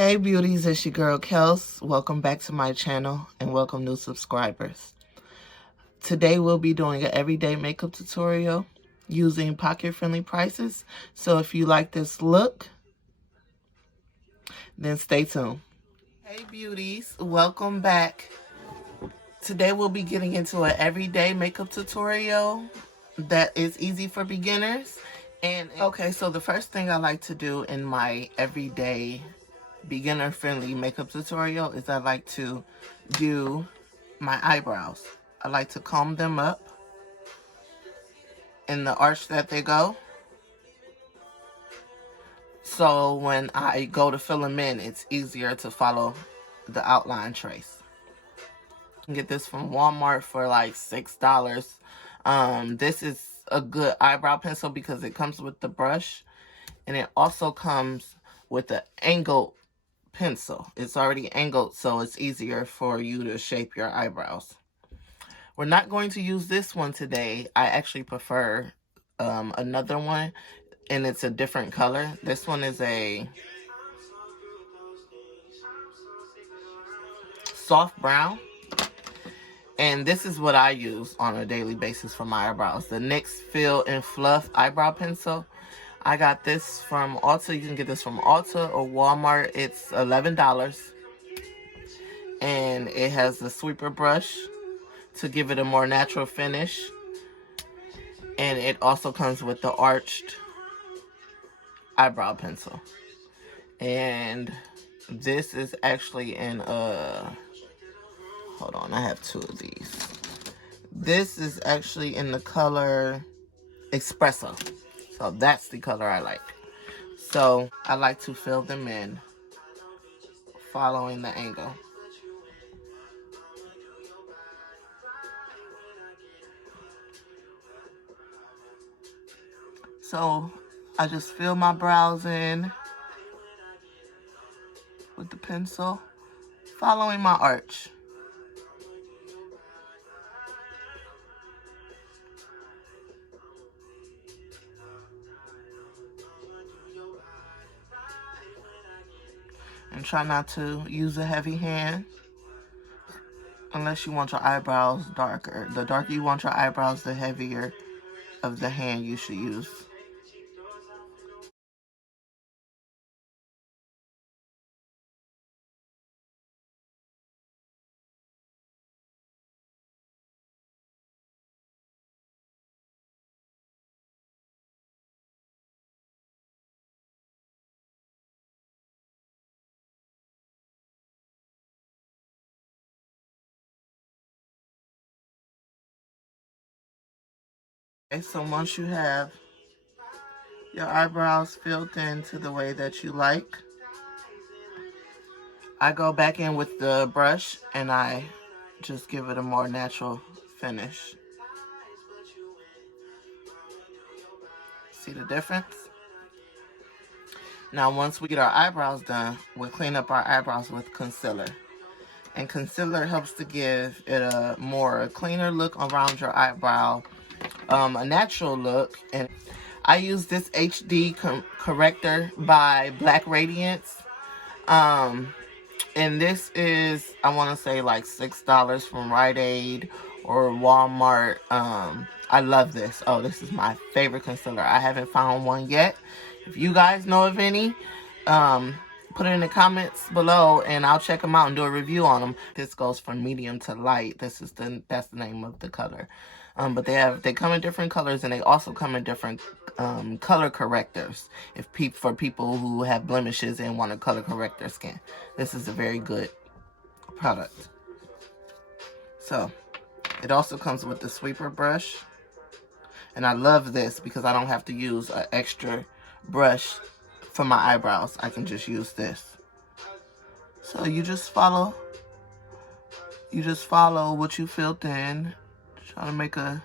Hey beauties, it's your girl Kels. Welcome back to my channel and welcome new subscribers. Today we'll be doing an everyday makeup tutorial using pocket-friendly prices. So if you like this look, then stay tuned. Hey beauties, welcome back. Today we'll be getting into an everyday makeup tutorial that is easy for beginners. And okay, so the first thing I like to do in my everyday beginner-friendly makeup tutorial is I like to do my eyebrows. I like to comb them up in the arch that they go. So when I go to fill them in, it's easier to follow the outline trace. You can get this from Walmart for like $6. This is a good eyebrow pencil because it comes with the brush, and it also comes with the angled pencil. It's already angled, so it's easier for you to shape your eyebrows. We're not going to use this one today. I actually prefer another one, and it's a different color. This one is a soft brown, and this is what I use on a daily basis for my eyebrows. The NYX Fill and Fluff eyebrow pencil. I got this from Ulta. You can get this from Ulta or Walmart. It's $11. And it has the sweeper brush to give it a more natural finish. And it also comes with the arched eyebrow pencil. And this is actually in hold on, I have two of these. This is actually in the color Espresso. So that's the color I like. So I like to fill them in following the angle. So I just fill my brows in with the pencil, following my arch. And try not to use a heavy hand unless you want your eyebrows darker. The darker you want your eyebrows, the heavier of the hand you should use. Okay, so once you have your eyebrows filled in to the way that you like, I go back in with the brush and I just give it a more natural finish. See the difference? Now once we get our eyebrows done, we'll clean up our eyebrows with concealer. And concealer helps to give it a more cleaner look around your eyebrow, a natural look. And I use this HD corrector by Black Radiance. And this is, I want to say like $6 from Rite Aid or Walmart. I love this. Oh, this is my favorite concealer. I haven't found one yet. If you guys know of any, put it in the comments below and I'll check them out and do a review on them. This goes from medium to light. That's the name of the color. But they come in different colors, and they also come in different color correctors for people who have blemishes and want to color correct their skin. This is a very good product. So it also comes with the sweeper brush, and I love this because I don't have to use an extra brush for my eyebrows. I can just use this. So you just follow what you filled in. Try to make a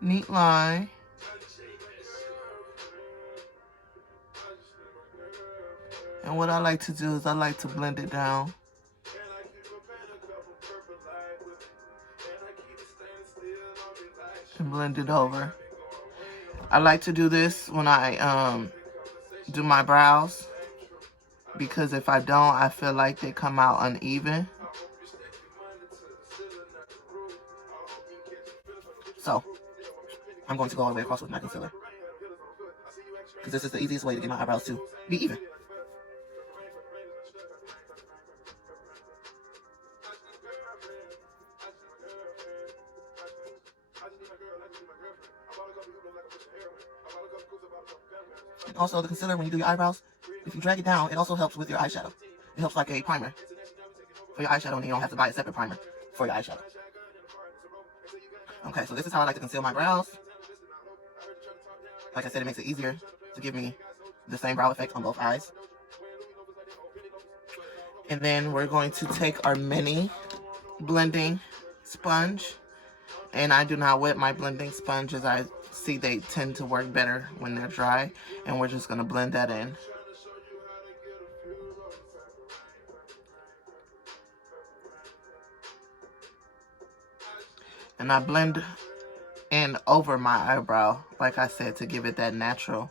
neat line. And what I like to do is I like to blend it down. And blend it over. I like to do this when I do my brows. because if I don't, I feel like they come out uneven. So I'm going to go all the way across with my concealer, because this is the easiest way to get my eyebrows to be even. And also the concealer, when you do your eyebrows, if you drag it down, it also helps with your eyeshadow. It helps like a primer for your eyeshadow, and you don't have to buy a separate primer for your eyeshadow. Okay, so this is how I like to conceal my brows. Like I said, it makes it easier to give me the same brow effect on both eyes. And then we're going to take our mini blending sponge. And I do not wet my blending sponge, as I see they tend to work better when they're dry. And we're just going to blend that in. And I blend in over my eyebrow, like I said, to give it that natural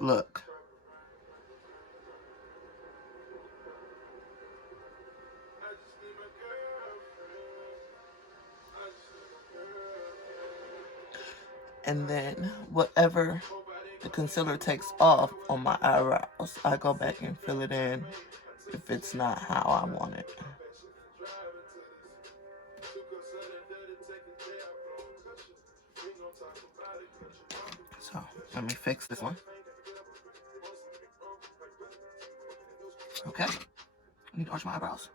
look. And then whatever the concealer takes off on my eyebrows, I go back and fill it in if it's not how I want it. So let me fix this one. Okay, I need to arch my eyebrows.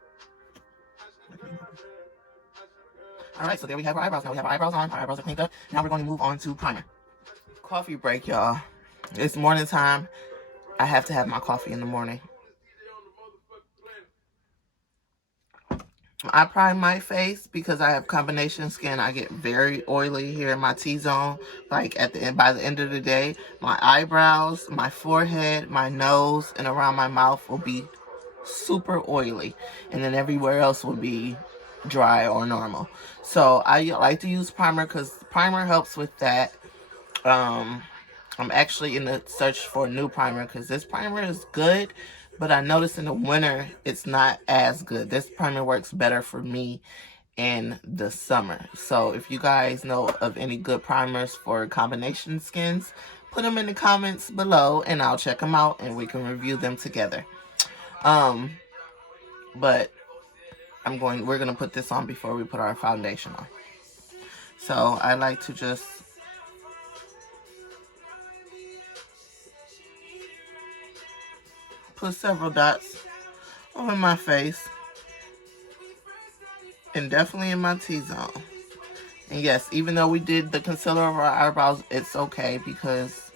Alright, so there we have our eyebrows. Now we have our eyebrows on. Our eyebrows are cleaned up. Now we're going to move on to primer. Coffee break, y'all. It's morning time. I have to have my coffee in the morning. I prime my face because I have combination skin. I get very oily here in my T-zone. Like at the end, by the end of the day, my eyebrows, my forehead, my nose, and around my mouth will be super oily, and then everywhere else will be dry or normal. So I like to use primer because primer helps with that. I'm actually in the search for a new primer because this primer is good, but I noticed in the winter it's not as good. This primer works better for me in the summer. So if you guys know of any good primers for combination skins, put them in the comments below and I'll check them out and we can review them together. But we're gonna put this on before we put our foundation on. So I like to just put several dots over my face and definitely in my T-zone. And yes, even though we did the concealer over our eyebrows, it's okay because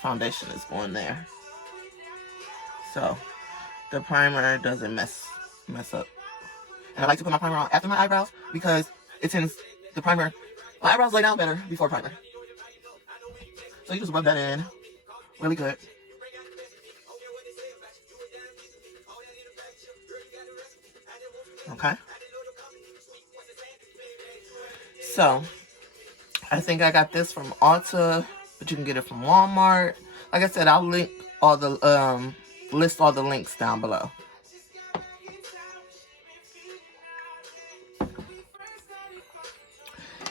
foundation is going there. So the primer doesn't mess up. And I like to put my primer on after my eyebrows because it tends, the primer, my eyebrows lay down better before primer. So you just rub that in really good. Okay. So I think I got this from Ulta, but you can get it from Walmart. Like I said, I'll link all the list all the links down below.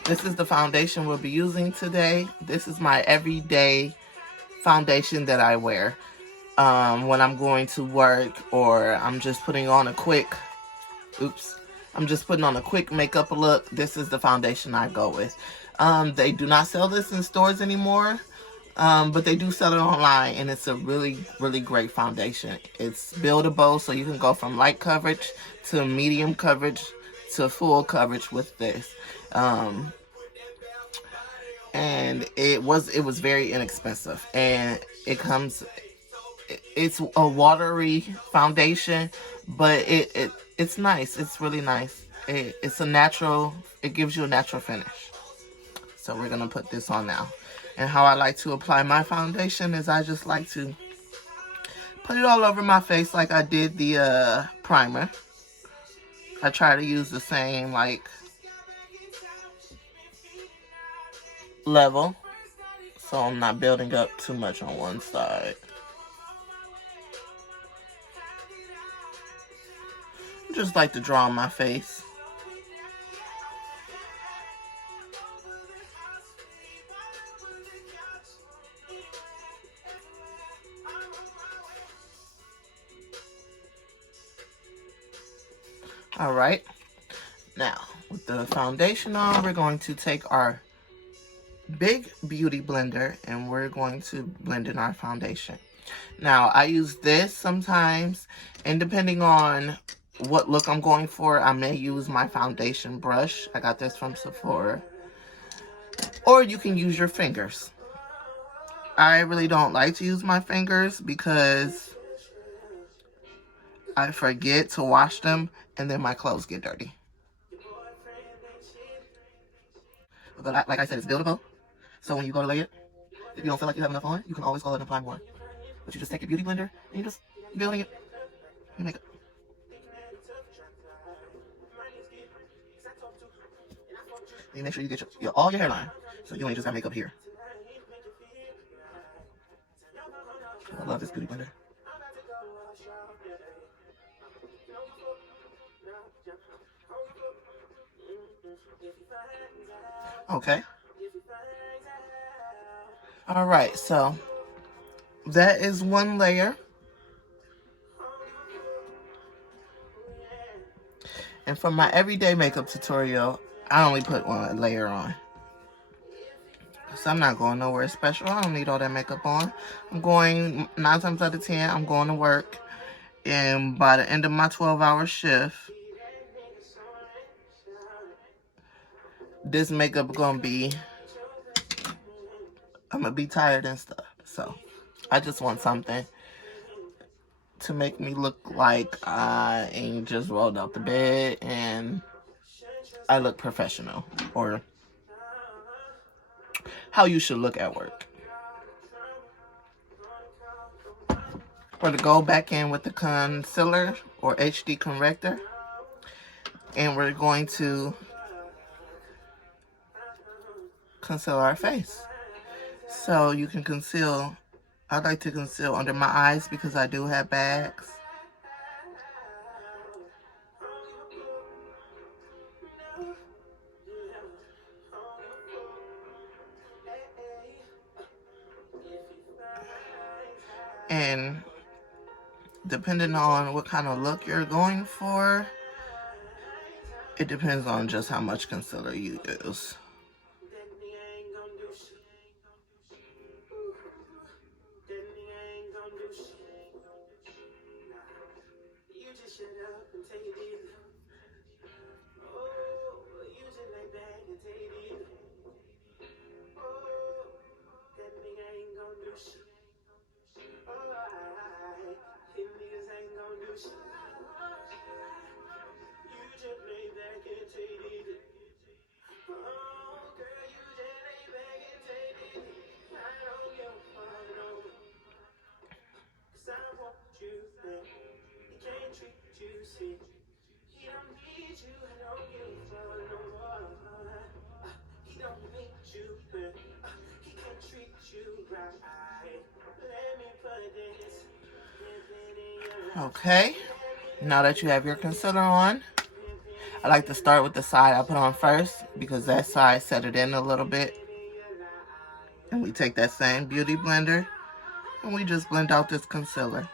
This is the foundation we'll be using today. This is my everyday foundation that I wear when I'm going to work, or I'm just putting on a quick, I'm just putting on a quick makeup look. This is the foundation I go with. They do not sell this in stores anymore, but they do sell it online, and it's a really, really great foundation. It's buildable, so you can go from light coverage to medium coverage to full coverage with this. And it was very inexpensive, and it's a watery foundation, but it's nice. It's really nice. It's a natural, it gives you a natural finish. So we're gonna put this on now. And how I like to apply my foundation is I just like to put it all over my face like I did the primer. I try to use the same like level, so I'm not building up too much on one side. just like to draw on my face. Alright, now with the foundation on, we're going to take our big beauty blender and we're going to blend in our foundation. Now, I use this sometimes, and depending on what look I'm going for, I may use my foundation brush. I got this from Sephora. Or you can use your fingers. I really don't like to use my fingers because I forget to wash them and then my clothes get dirty. But like I said, it's buildable. So when you go to lay it, if you don't feel like you have enough on, you can always go ahead and apply more. But you just take your beauty blender and you just building it. You make it. And you make sure you get all your hairline, so you ain't just got makeup here. I love this beauty blender. Okay. Alright, so that is one layer. And for my everyday makeup tutorial, I only put one layer on. So I'm not going nowhere special. I don't need all that makeup on. I'm going, 9 times out of 10, I'm going to work. And by the end of my 12-hour shift, this makeup gonna be, I'm gonna be tired and stuff. So I just want something to make me look like I ain't just rolled out the bed and I look professional, or how you should look at work. We're going to go back in with the concealer or HD corrector, and we're going to conceal our face. So you can conceal, I like to conceal under my eyes because I do have bags. And depending on what kind of look you're going for, it depends on just how much concealer you use. Okay, now that you have your concealer on, I like to start with the side I put on first because that side set it in a little bit. And we take that same beauty blender and we just blend out this concealer.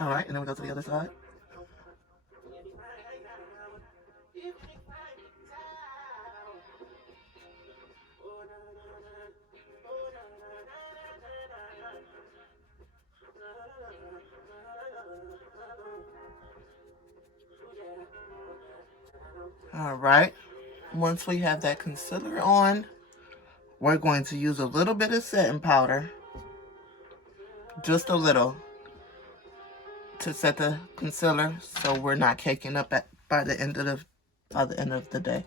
Alright, and then we go to the other side. Alright, once we have that concealer on, we're going to use a little bit of setting powder, just a little, to set the concealer so we're not caking up by the end of the day.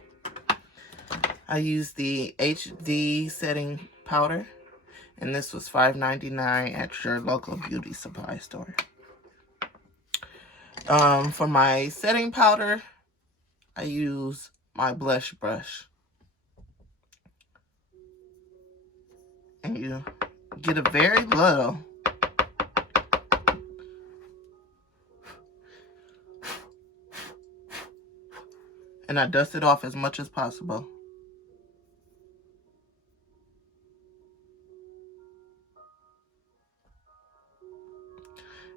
I use the HD setting powder, And this was $5.99 at your local beauty supply store. For my setting powder, I use my blush brush. And you get a very little. And I dust it off as much as possible.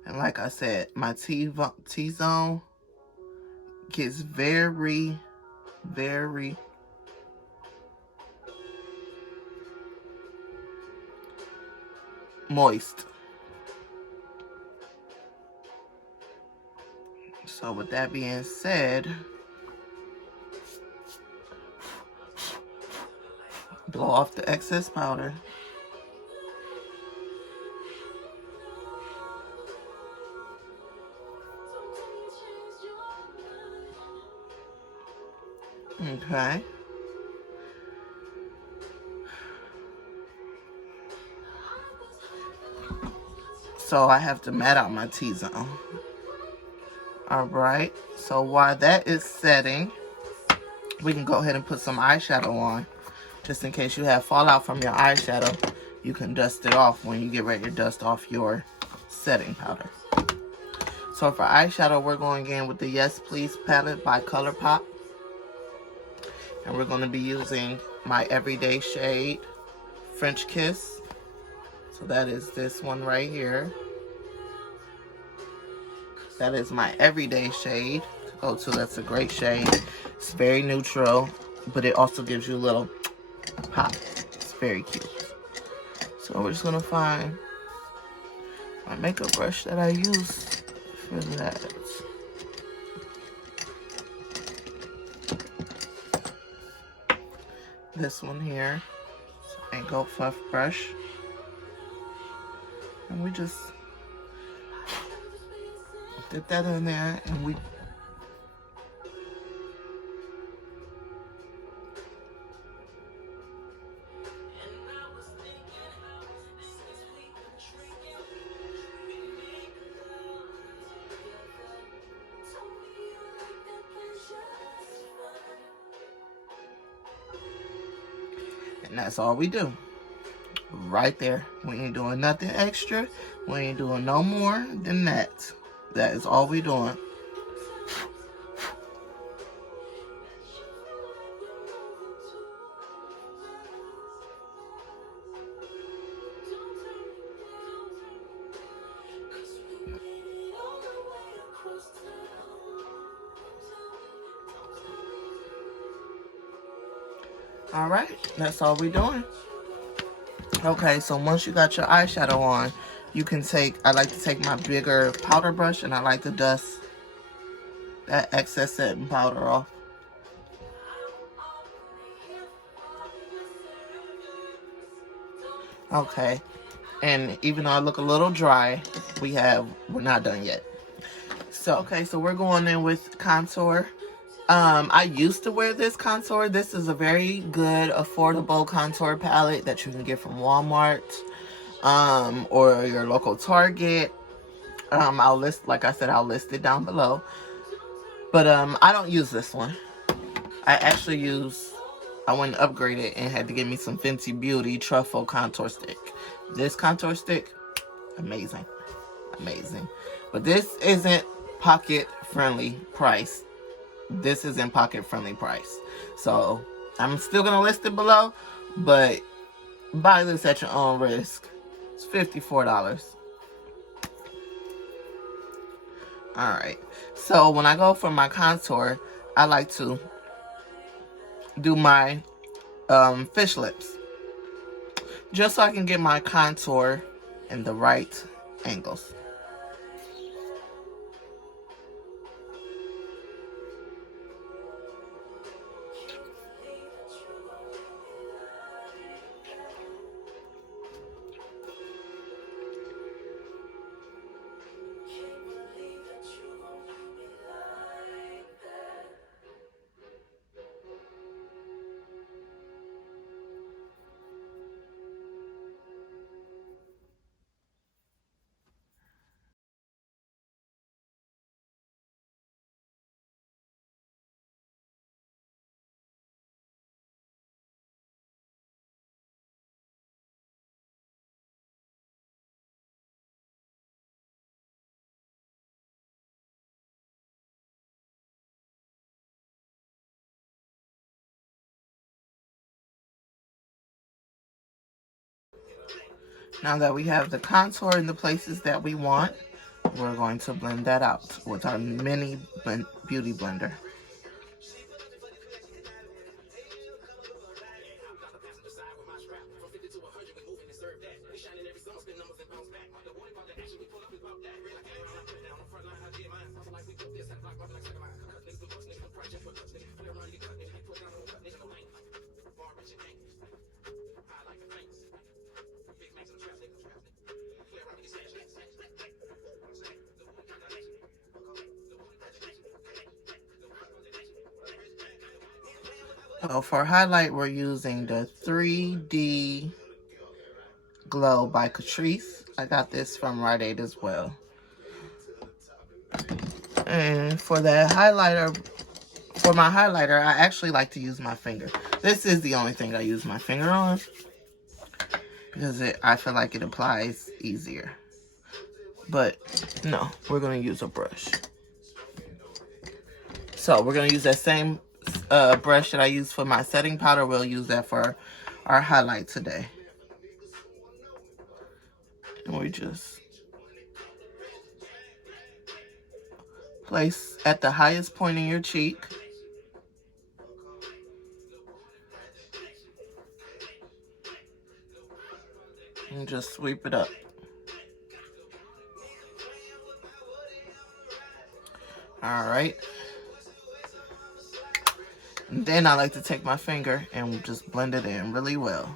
And like I said, my T-zone gets very, very moist. So with that being said, blow off the excess powder. Okay. So I have to matte out my T-zone. Alright, so while that is setting, we can go ahead and put some eyeshadow on. Just in case you have fallout from your eyeshadow, you can dust it off when you get ready to dust off your setting powder. So for eyeshadow, we're going in with the Yes Please palette by ColourPop. And we're going to be using my everyday shade, French Kiss. So that is this one right here. That is my everyday shade to go to. That's a great shade. It's very neutral, but it also gives you a little pop. It's very cute. So we're just going to find my makeup brush that I use for that. This one here. Angle Fluff brush. And we just dip that in there, and we and that's all we do. Right there. We ain't doing nothing extra. We ain't doing no more than that. That is all we doing. Alright, that's all we doing. Okay, so once you got your eyeshadow on, you can take, I like to take my bigger powder brush and I like to dust that excess setting powder off. Okay, and even though I look a little dry, we're not done yet. So, okay, so we're going in with contour. I used to wear this contour. This is a very good, affordable contour palette that you can get from Walmart, or your local Target. I'll list, like I said, I'll list it down below. But, I don't use this one. I actually I went and upgraded and had to get me some Fenty Beauty Truffle contour stick. This contour stick, amazing. Amazing. But this isn't pocket friendly price. This is in pocket friendly price. So I'm still gonna list it below, but buy this at your own risk. It's $54. Alright. So when I go for my contour, I like to do my fish lips. Just so I can get my contour in the right angles. Now that we have the contour in the places that we want, we're going to blend that out with our mini beauty blender. So for highlight, we're using the 3D Glow by Catrice. I got this from Rite Aid as well. And for that highlighter, for my highlighter, I actually like to use my finger. This is the only thing I use my finger on because I feel like it applies easier. But no, we're going to use a brush. So we're going to use that same brush that I use for my setting powder. We'll use that for our highlight today. And we just place at the highest point in your cheek. And just sweep it up. Alright. And then I like to take my finger and just blend it in really well.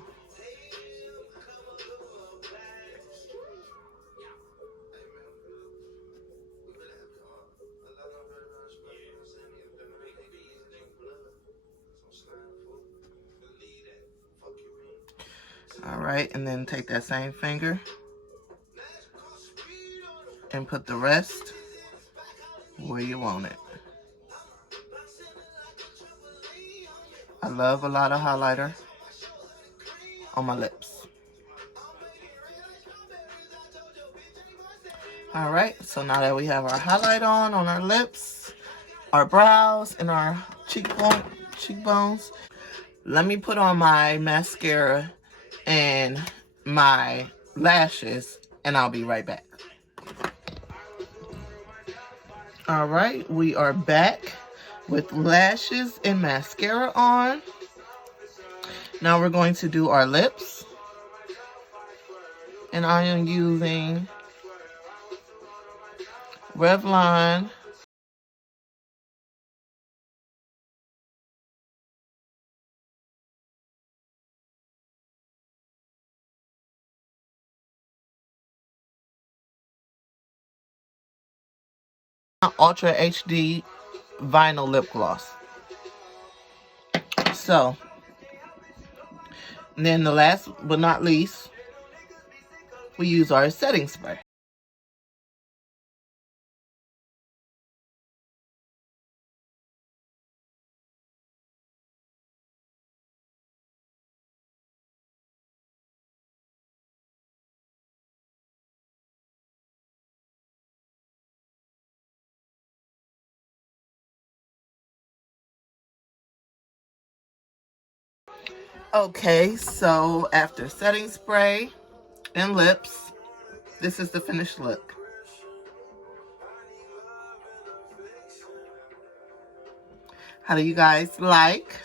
Alright, and then take that same finger and put the rest where you want it. I love a lot of highlighter on my lips. Alright, so now that we have our highlight on our lips, our brows, and our cheekbones, let me put on my mascara and my lashes, and I'll be right back. Alright, we are back with lashes and mascara on. Now we're going to do our lips. And I am using Revlon Ultra HD Vinyl Lip Gloss. So, and then the last but not least, we use our setting spray. Okay, so after setting spray and lips, this is the finished look. How do you guys like?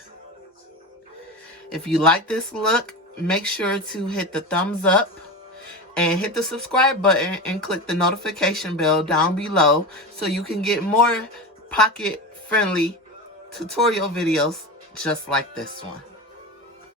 If you like this look, make sure to hit the thumbs up and hit the subscribe button and click the notification bell down below so you can get more pocket-friendly tutorial videos just like this one.